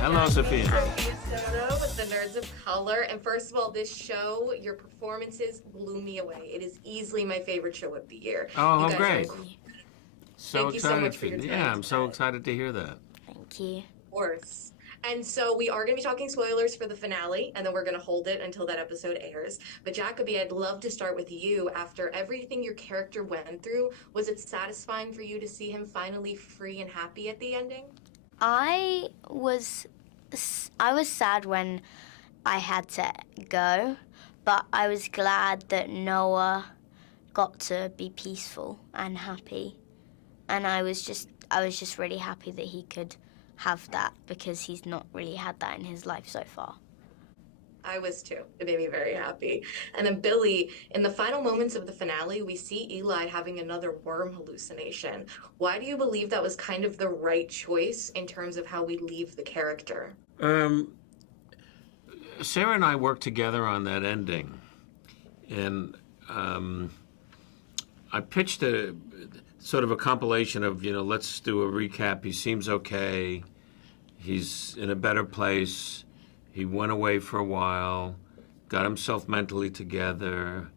Hello, Sophia. Sophia Soto with the Nerds of Color. And first of all, this show, your performances blew me away. It is easily my favorite show of the year. Oh, You guys great. Are, So thank you so excited much for your time. Yeah, I'm so excited to hear that. Thank you. Of course. And so we are going to be talking spoilers for the finale, and then we're going to hold it until that episode airs. But Jacobi, I'd love to start with you. After everything your character went through, was it satisfying for you to see him finally free and happy at the ending? I was sad when I had to go, but I was glad that Noah got to be peaceful and happy. And I was just really happy that he could have that, because he's not really had that in his life so far. I was too. It made me very happy. And then Billy, in the final moments of the finale, we see Eli having another worm hallucination. Why do you believe that was kind of the right choice in terms of how we leave the character? Sarah and I worked together on that ending, and I pitched a sort of a compilation of, let's do a recap. He seems okay. He's in a better place. He went away for a while, got himself mentally together.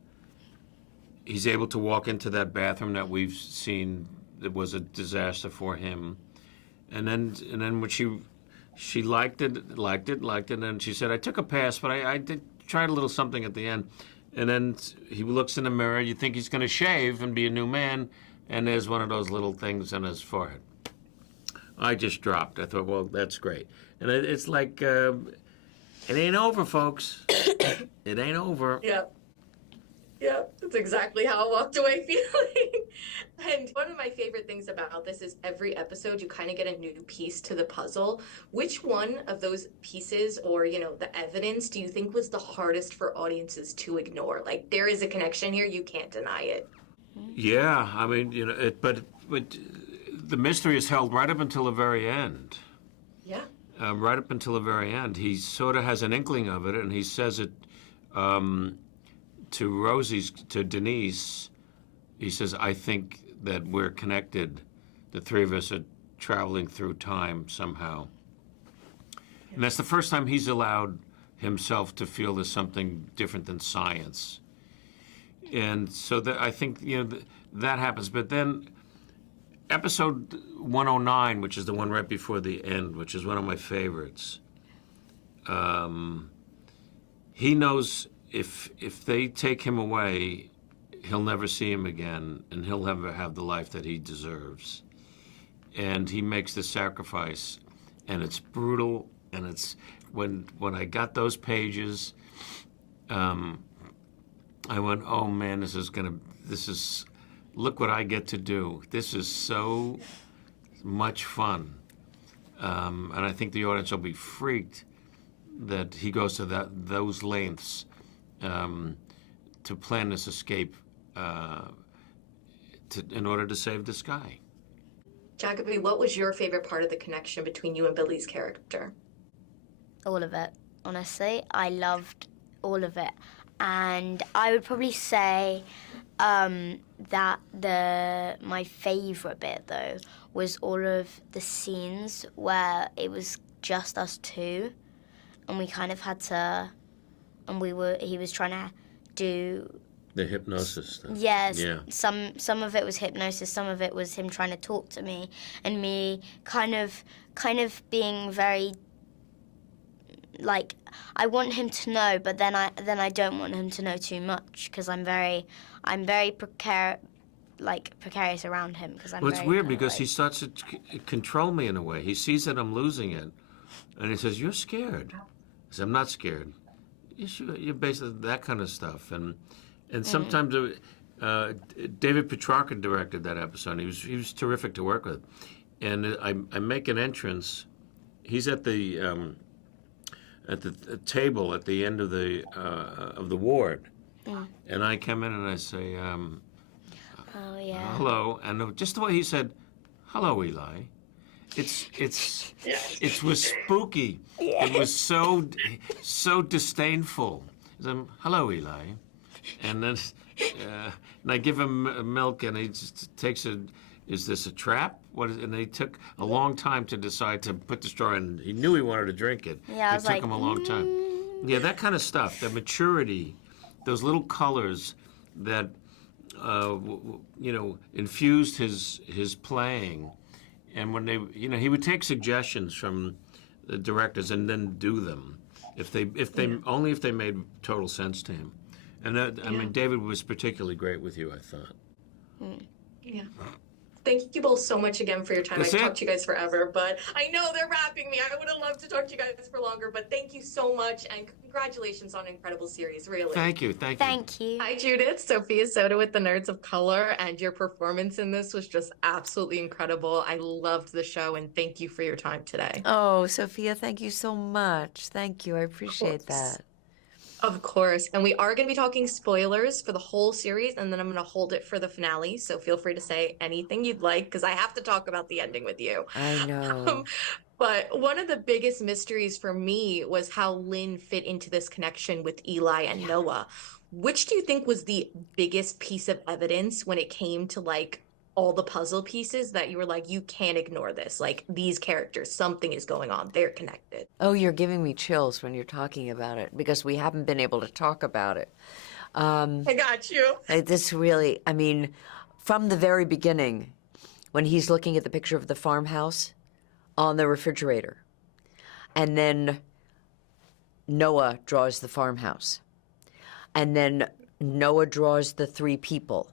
He's able to walk into that bathroom that we've seen that was a disaster for him. And then when she liked it, and she said, I took a pass, but I did try a little something at the end. And then he looks in the mirror, you think he's going to shave and be a new man, and there's one of those little things on his forehead. I just dropped. I thought, well, that's great. And it's like, it ain't over, folks. It ain't over. Yep. Yep, that's exactly how I walked away feeling. And one of my favorite things about this is every episode you kind of get a new piece to the puzzle. Which one of those pieces or, the evidence do you think was the hardest for audiences to ignore? Like, there is a connection here, you can't deny it. Yeah, I mean, but the mystery is held right up until the very end. Yeah. Right up until the very end. He sort of has an inkling of it, and he says it to Denise. He says, I think that we're connected. The three of us are traveling through time somehow. Yeah. And that's the first time he's allowed himself to feel there's something different than science. And so I think, that happens. But then episode 109, which is the one right before the end, which is one of my favorites, he knows if they take him away, he'll never see him again, and he'll never have the life that he deserves. And he makes the sacrifice, and it's brutal, and it's when I got those pages, I went, oh man, look what I get to do. This is so much fun. And I think the audience will be freaked that he goes to those lengths to plan this escape in order to save this guy. Jacobi, what was your favorite part of the connection between you and Billy's character? All of it, honestly. I loved all of it. And I would probably say that my favourite bit, though, was all of the scenes where it was just us two, and we kind of had to, and he was trying to do the hypnosis stuff. Yes. Yeah. Some of it was hypnosis, some of it was him trying to talk to me, and me kind of being very, like, I want him to know, but then I don't want him to know too much, because I'm very precarious around him. Well, it's weird because he starts to control me in a way. He sees that I'm losing it, and he says, "You're scared." I said, "I'm not scared." You're basically that kind of stuff, and sometimes David Petrarca directed that episode. He was terrific to work with, and I make an entrance. He's at the table at the end of the ward, and I come in and I say, oh yeah, hello, and just the way he said, "Hello, Eli," it was spooky. Yeah. It was so disdainful. He said, "Hello, Eli," and then and I give him milk, and he just takes it. Is this a trap? and they took a long time to decide to put the straw in. He knew he wanted to drink it. Yeah, I was it took like, him a long time. Yeah, that kind of stuff, the maturity, those little colors that, infused his playing. And when they, he would take suggestions from the directors and then do them, only if they made total sense to him. And I mean, David was particularly great with you, I thought. Yeah. Thank you both so much again for your time. I could talk to you guys forever, but I know they're wrapping me. I would have loved to talk to you guys for longer, but thank you so much, and congratulations on an incredible series, really. Thank you. Thank you. Hi, Judith. Sophia Soda with the Nerds of Color, and your performance in this was just absolutely incredible. I loved the show, and thank you for your time today. Oh, Sophia, thank you so much. Thank you. I appreciate that. Of course. And we are going to be talking spoilers for the whole series, and then I'm going to hold it for the finale. So feel free to say anything you'd like, because I have to talk about the ending with you. I know. But one of the biggest mysteries for me was how Lynn fit into this connection with Eli and Noah. Which do you think was the biggest piece of evidence when it came to like all the puzzle pieces that you were like, you can't ignore this? Like, these characters, something is going on. They're connected. Oh, you're giving me chills when you're talking about it because we haven't been able to talk about it. I got you. This really, I mean, from the very beginning, when he's looking at the picture of the farmhouse on the refrigerator, and then Noah draws the farmhouse, and then Noah draws the three people,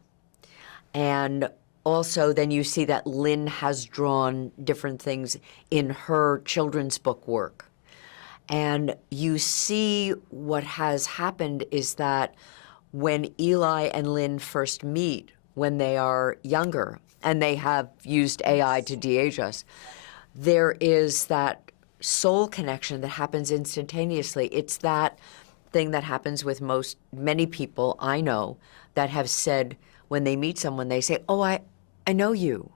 and also, then you see that Lynn has drawn different things in her children's book work. And you see what has happened is that when Eli and Lynn first meet, when they are younger, and they have used AI to de-age us, there is that soul connection that happens instantaneously. It's that thing that happens with many people I know that have said when they meet someone, they say, "Oh, I know you.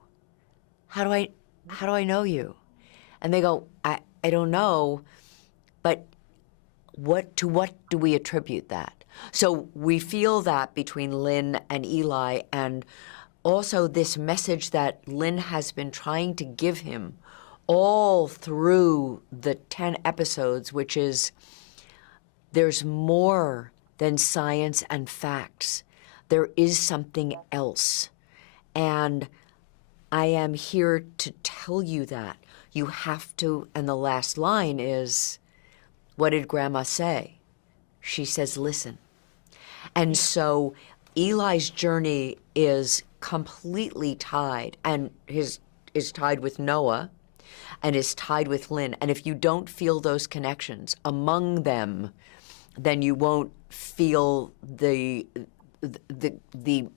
How do I know you?" And they go, I don't know, but what do we attribute that? So we feel that between Lynn and Eli, and also this message that Lynn has been trying to give him all through the 10 episodes, which is there's more than science and facts. There is something else. And I am here to tell you that. You have to, and the last line is, what did Grandma say? She says, listen. And so Eli's journey is completely tied, and is tied with Noah, and is tied with Lynn. And if you don't feel those connections among them, then you won't feel the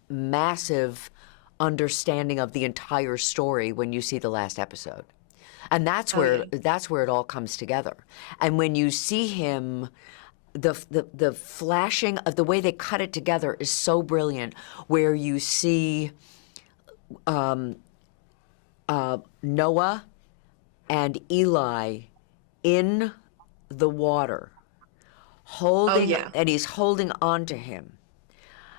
massive understanding of the entire story when you see the last episode. And that's where it all comes together. And when you see him, the flashing of the way they cut it together is so brilliant, where you see Noah and Eli in the water holding, and he's holding on to him.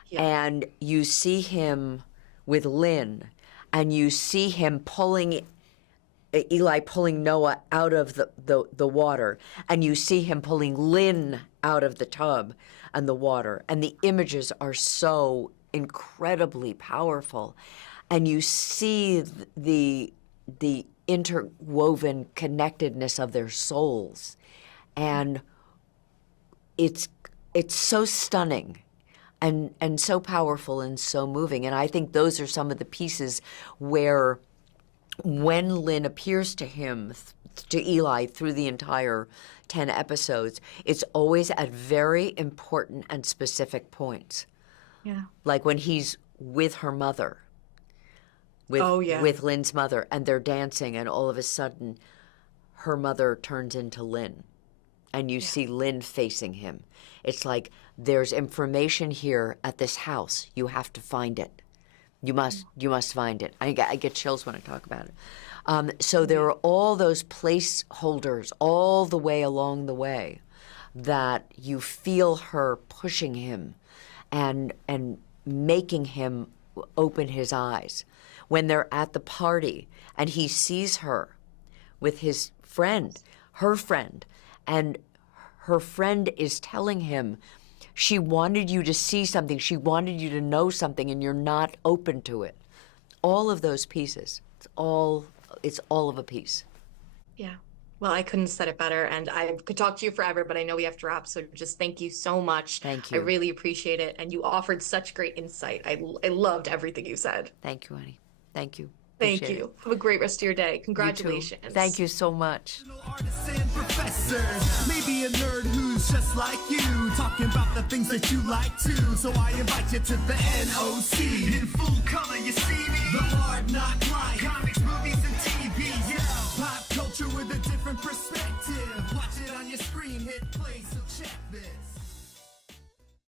Yeah. And you see him with Lynn, and you see him Eli pulling Noah out of the water, and you see him pulling Lynn out of the tub and the water, and the images are so incredibly powerful, and you see the interwoven connectedness of their souls, and it's so stunning. And so powerful and so moving. And I think those are some of the pieces where when Lynn appears to him, to Eli, through the entire 10 episodes, it's always at very important and specific points. Yeah. Like when he's with her mother, with Lynn's mother, and they're dancing, and all of a sudden her mother turns into Lynn. And you see Lynn facing him. It's like, there's information here at this house. You have to find it. You must find it. I get chills when I talk about it. So there are all those placeholders all the way along the way that you feel her pushing him and making him open his eyes. When they're at the party and he sees her with his friend, her friend, and her friend is telling him, she wanted you to see something, she wanted you to know something, and you're not open to it. All of those pieces, it's all of a piece. Yeah. Well, I couldn't have said it better, and I could talk to you forever, but I know we have to wrap, so just thank you so much. Thank you. I really appreciate it, and you offered such great insight. I loved everything you said. Thank you, honey. Thank you. Thank Appreciate you. Have a great rest of your day. You too. Congratulations. Thank you so much. Artists and professors, maybe a nerd who's just like you, talking about the things that you like too. So I invite you to the NOC. In full color, you see me. The Hard Knock Life, comics, movies, and TV. Yeah, pop culture with a different perspective. Watch it on your screen, hit play, so check this.